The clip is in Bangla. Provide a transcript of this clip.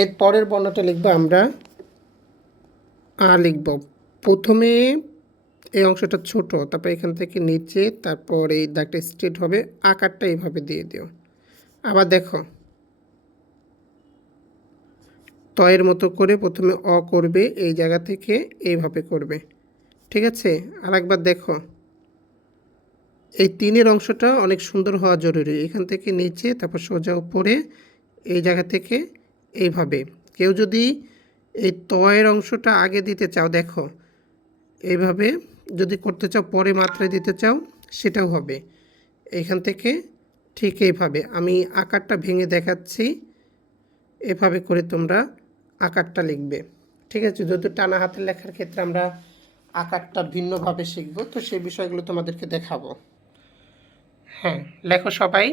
এর পরের বর্ণটা লিখব আমরা আ লিখব। প্রথমে এই অংশটা ছোট, তারপর এখান থেকে নিচে, তারপর এই দাগটা স্ট্রেট হবে, আকারটা এইভাবে দিয়ে দিও। আবার দেখো তয়ের মতো করে প্রথমে অ করবে, এই জায়গা থেকে এইভাবে করবে, ঠিক আছে? আরেকবার দেখো, এই তিনের অংশটা অনেক সুন্দর হওয়া জরুরি। এখান থেকে নিচে, তারপর সোজা উপরে, এই জায়গা থেকে এইভাবে। কেউ যদি এই তয়ের অংশটা আগে দিতে চাও, দেখো এইভাবে যদি করতে চাও, পরে মাত্রায় দিতে চাও, সেটাও হবে। এইখান থেকে ঠিক এইভাবে আমি আকারটা ভেঙে দেখাচ্ছি, এভাবে করে তোমরা আকারটা লিখবে, ঠিক আছে? যেহেতু টানা হাতের লেখার ক্ষেত্রে আমরা আকারটা ভিন্নভাবে শিখব, তো সেই বিষয়গুলো তোমাদেরকে দেখাবো। হ্যাঁ, লেখো সবাই।